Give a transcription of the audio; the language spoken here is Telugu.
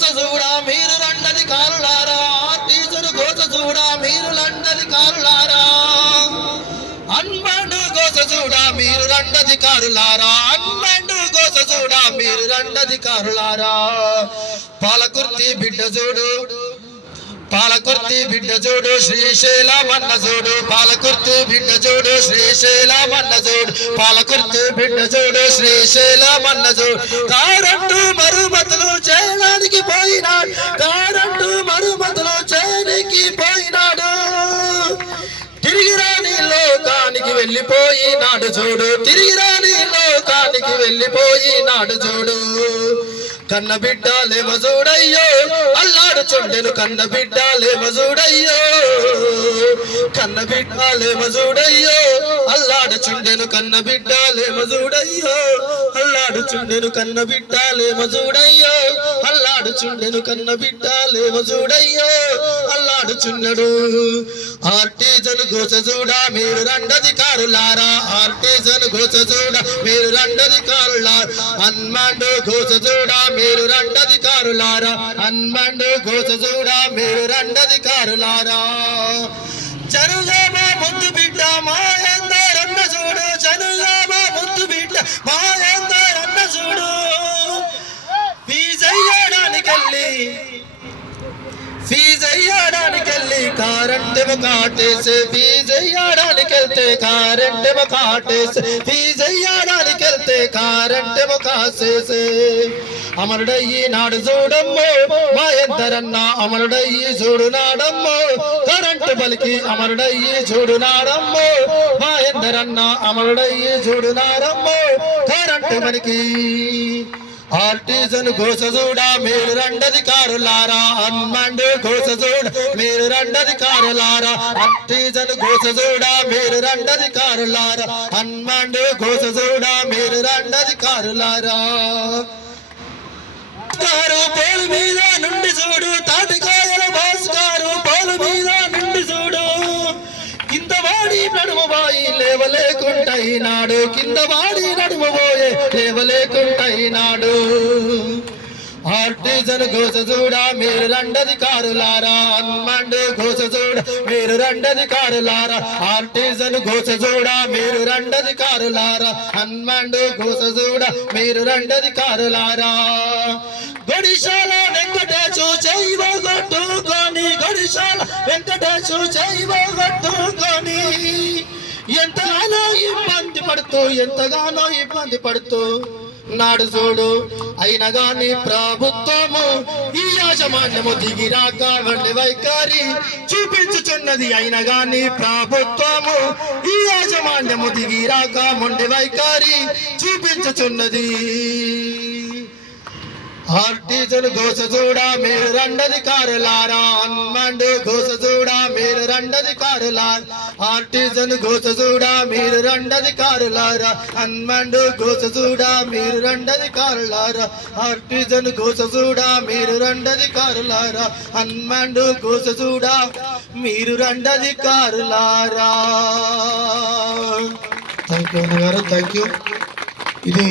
గోస చూడా మీరు రండధికారులారా, ఆర్టీసీలు గోస చూడా మీరు రండధికారులారా, అన్మండు గోస చూడా మీరు రండధికారులారా, అన్మండు గోస చూడా మీరు రండధికారులారా. పాలకుర్తి బిడ్డ చూడు, పాలకుర్తి బిడ్డ చూడు శ్రీశైలమన్న చూడు, పాలకుర్తి బిడ్డ చూడు శ్రీశైలమన్న చూడు, పాలకుర్తి బిడ్డ చూడు శ్రీశైలమన్న చూడు. కారంటూ మరుమతులు చేయడానికి పోయినాడు, కారంటూ మరుమతులు చేయడానికి పోయినాడు, తిరిగి రాని లోకానికి వెళ్ళిపోయినాడు చూడు, తిరిగి రాని లోకానికి వెళ్ళిపోయినాడు చూడు. కన్న బిడ్డలేమ చూడయ్యో అల్లాడు చుండెను, కన్న బిడ్డలేమ చూడయ్యో, కన్న బిడ్డలేమ చూడయ్యో అల్లాడు చుండెను, కన్న బిడ్డలేమ చూడయ్యో అల్లాడు చుండెను, కన్న బిడ్డలేమ చూడయ్యో అల్లాడు చుండెను, కన్న బిడ్డలేమ చూడయ్యో అల్లాడు చున్నడు. ఆర్టీసీలు గోస చూడా మీరు రండధికారులారా, ఆర్టీసీలు గోస చూడా మీరు రండధికారులారా, అన్మండు గోస చూడా మీరు రండధికారులారా, అన్మండు గోస చూడా మీరు రండధికారులారా. చనుగామా ముందు బిడ్డ మాయందరన్న చూడు, చనుగామా ముందు బిడ్డ మాయందరన్న చూడు. ఫీజయ్యడానికెళ్ళి కారంటేమో కాటేసి, ఫీజయ్యడానికెళ్తే కారంటేమో కాటేసి, ఫీజయ్యడానికెళ్తే కారంటేమో కాసేసే. అమరుడయ్యి నాడు చూడమ్మో మాయందరన్న, అమరుడయ్యి చూడునాడమ్మో కరెంటు బలికి, అమరుడయ్యి చూడునాడమ్మో మాయందరన్న, అమరుడయ్యి చూడునాడమ్మో కరెంటు బలికి. ఆర్టీసీలు గోస చూడా మీరు రండధికారులారా, అన్మండు గోస చూడా మీరు రండధికారులారా, ఆర్టీసీలు గోస చూడా మీరు రండధికారులారా, అన్మండు గోస చూడా మీరు రండధికారులారా. పోలు మీద నుండి చూడు, తాటికాయల భాస్కారు పోలు మీద నుండి చూడు, కింద వాడి నడుమబాయి లేవలేకుంటైనాడు, కింద వాడి నడుమబోయే లేవలేకుంటైనాడు. ఆర్టీసీలు గోస చూడా మీరు రండధికారులారా, అన్మండు గోస చూడా మీరు రండధికారులారా, ఆర్టీసీలు గోస చూడా మీరు రండధికారులారా, అన్మండు గోస చూడా మీరు రండధికారులారా. గడిశాల వెంకటేశు చేయబోగొట్టుకొని, గడిశాల వెంకటేశు చేయబోగొట్టుకొని, ఎంతగానో ఇబ్బంది పడుతూ, ఎంతగానో ఇబ్బంది పడుతూ నాడు చూడు. అయినా గాని ప్రభుత్వము ఈ యాజమాన్యము దిగిరాక వండి వైఖరి చూపించుచున్నది, అయినా గాని ప్రభుత్వము ఈ యాజమాన్యము దిగిరాక మొండి వైఖరి చూపించుచున్నది. ఆర్టీసీలు గోస చూడా మీరు రండధికారులారా, అన్మండు గోస చూడా మీరు రండధికారులారా, ఆర్టీసీలు గోస చూడా మీరు రండధికారులారా, అన్మండు గోస చూడా మీరు రండధికారులారా, ఆర్టీసీలు గోస చూడా మీరు రండధికారులారా, అన్మండు గోస చూడా మీరు రండధికారులారా. థ్యాంక్ యూ అన్నగారు, థ్యాంక్ యూ. ఇది